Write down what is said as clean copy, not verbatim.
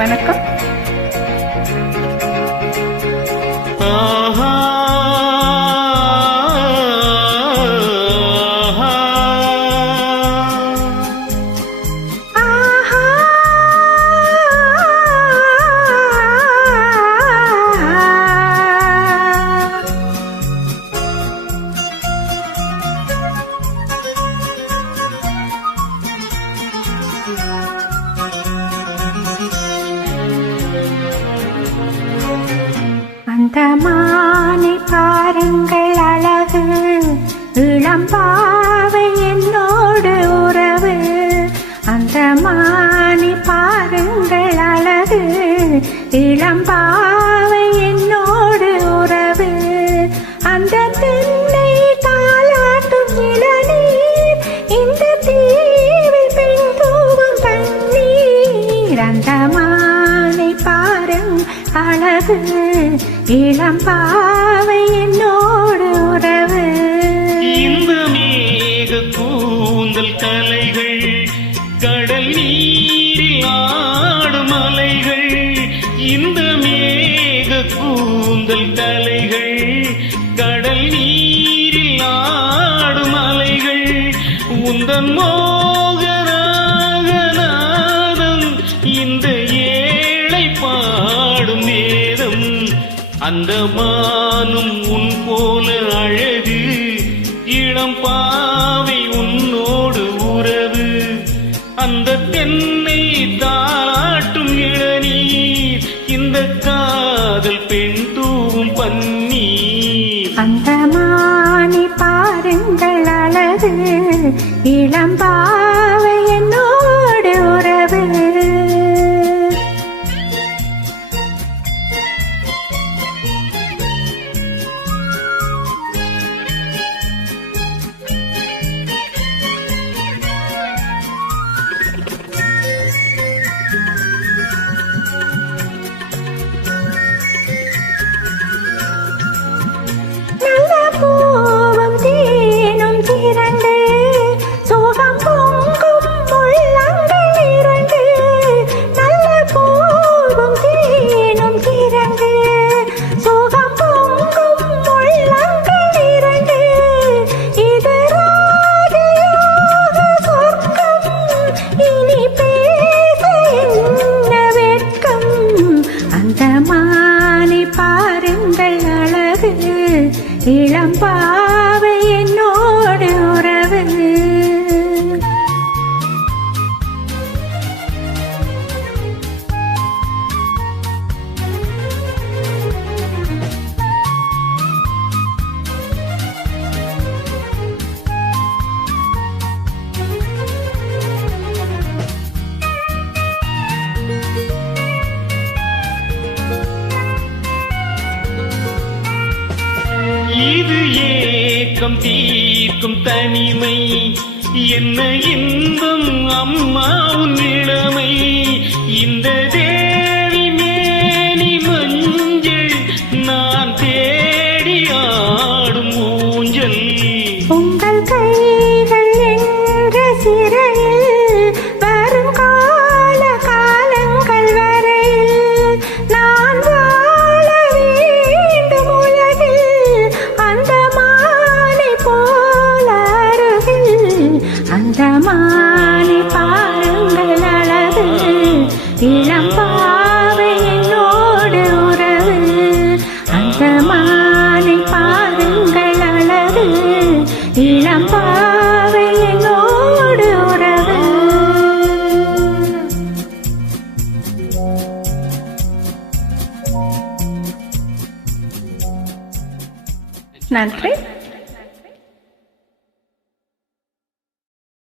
வணக்கம். அந்த மானை பாருங்கள் அழகு, இளம்பாவை என்னோடு உறவு. அந்த மானை பாருங்கள் அழகு, இளம்பாவை என்னோடு உறவு. அந்த தென்னை தாலாட்டும் இளநீர், இந்த தீவில் பெண் தூவும் தண்ணீர். அந்த மானை பாருங்கள் அழகு, இளம்பாவை என்னோடு உறவு. இந்த மேக கூந்தல் கலைகள், கடல் நீரில் ஆடும் அலைகள். இந்த மேக கூந்தல் கலைகள், கடல் நீரில் ஆடும் அலைகள். உந்தன் மோகராகநாதம் இந்த ஏழை பாடும் நேரம். அந்த மானும் உன் போல அழகு, இளம் பாவை உன்னோடு உறவு. அந்த தென்னை தாளாட்டும் இளநீர், இந்த காதல் பெண் தூவும் பன்னீர். அந்த மானை பாருங்கள் அழகு, இளம்பாவை என்னோடு உறவு. பூவும் தேனும் திரண்டு, சோகம் பொங்கும் உள்ளங்கள் இரண்டு. நல்ல பூவும் தேனும் திரண்டு, சோகம் பொங்கும் உள்ளங்கள் இரண்டு. இது ராஜயோக சொர்க்கம், இனி பேச என்ன வெட்கம். அந்த மானை பாருங்கள் அழகு, இளம்பாவை என்னோடு உறவு. இது ஏக்கம் தீர்க்கும் தனிமை, என்ன இன்பம் அம்மா உன் இளமை. இந்த தேவி மேனி மஞ்சள், நான் தேடி ஆடும் ஊஞ்சல். உங்கள் கைகள் என்ற சிறையில் வரும் கால காலங்கள் வரையில் நான் வாழ வேண்டும் உலகில். அந்த மானை போல அருகில், அந்த மானை பாருங்கள் அழகு, இளம்பாவை என்னோடு உறவு. அந்த மானை பாருங்கள் அழகு, இளம்பாவை என்னோடு உறவு. நன்றி.